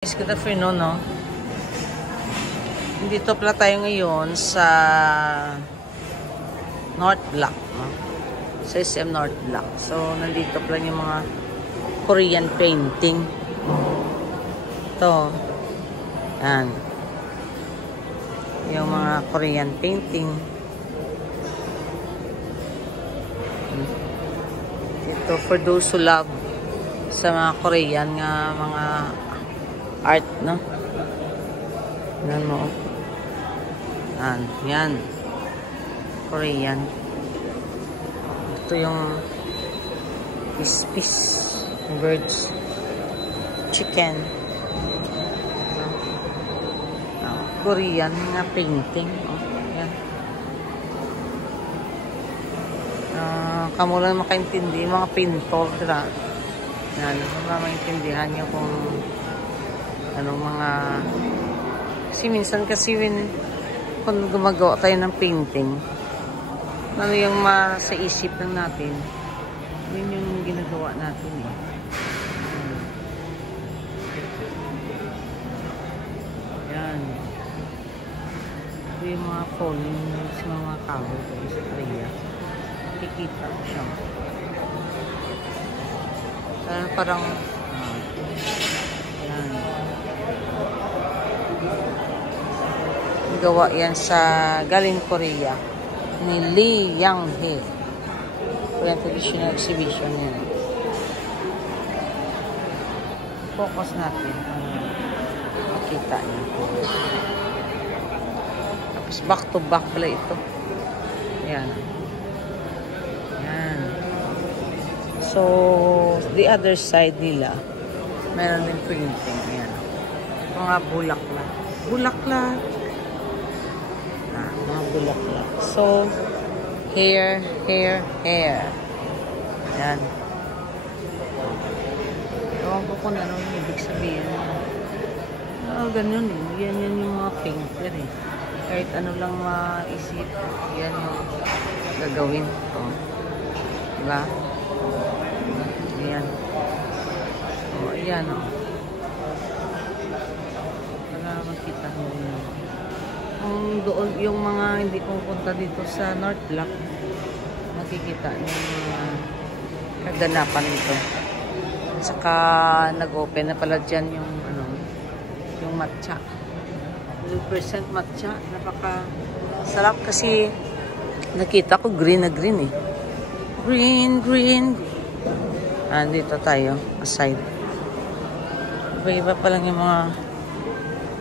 Good afternoon, no? Dito pala tayo ngayon sa North Block, no? Sa SM North Block. So, nandito pala yung mga Korean painting. Ito. Yan. Yung mga Korean painting. Ito for those who love sa mga Korean nga mga art, no? Yan mo. Yan. Korean. Ito yung fish, birds, chicken. Korean nga painting. Yan. Kamu lang makaintindi mga pintor, diba? Yan. Maintindihan nyo kung anong mga minsan kasi kung gumagawa tayo ng painting, ano yung sa isip lang natin, yun yung ginagawa natin, eh. Yan. Ito yung mga falling sa mga cover sa Korea. Kikita ko siya. Parang gawa yan sa galing Korea ni Lee Yang-hee. Korean Traditional Exhibition yan. Focus natin. Makita niyo. Tapos back to back pala ito. Yan. Yan. So, the other side nila, meron din printing. Yan. Mga bulaklak. Bulaklak. Bulaklak. So, hair. Yan. Ewan ko kung ano yung ibig sabihin. Ganyan eh. Yan yung mga painter eh. Kahit ano lang maisip, yan yung gagawin. Diba? Ayan. Ayan o. Para makita mo yun. Doon yung mga hindi pupunta dito sa North Block, makikita niyo yung mga kaganapan nito. At saka nag-open na pala dyan yung yung matcha. 100% matcha. Napaka sarap kasi nakita ko green na green eh. Green. Dito tayo, aside. Iba-iba pa lang yung mga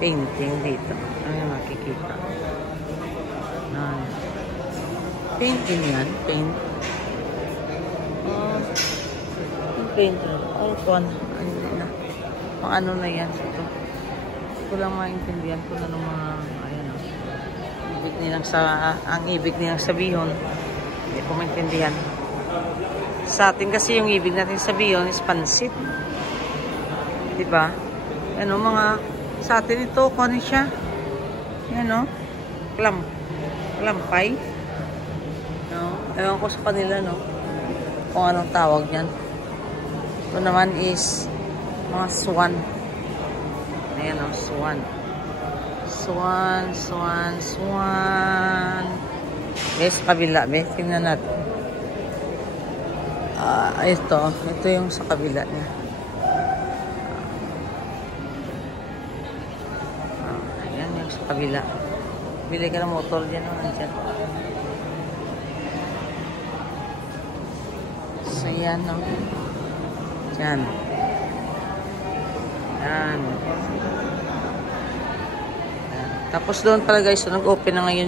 painting dito. Ano yung makikita? Painting yan. Paint. Ano na yan. Ito lang maintindihan ko na ng mga ang ibig nilang sabihin. Hindi ko maintindihan. Sa atin kasi yung ibig natin sabihin is pansit. Diba? Ano mga sa atin ito, kung ano siya? Yan o. Klampay. No? Ewan ko sa kanila, no? Kung anong tawag yan. Ito naman is mga swan. Ayan o, swan. Swan. Yes, kabila, be. Tingnan natin. Ito yung sa kabila niya. Ayan yung sa kabila. Bili ka ng motor dyan. Dyan. So, yan. No? Yan. Tapos doon pala guys, so nag-open na ngayon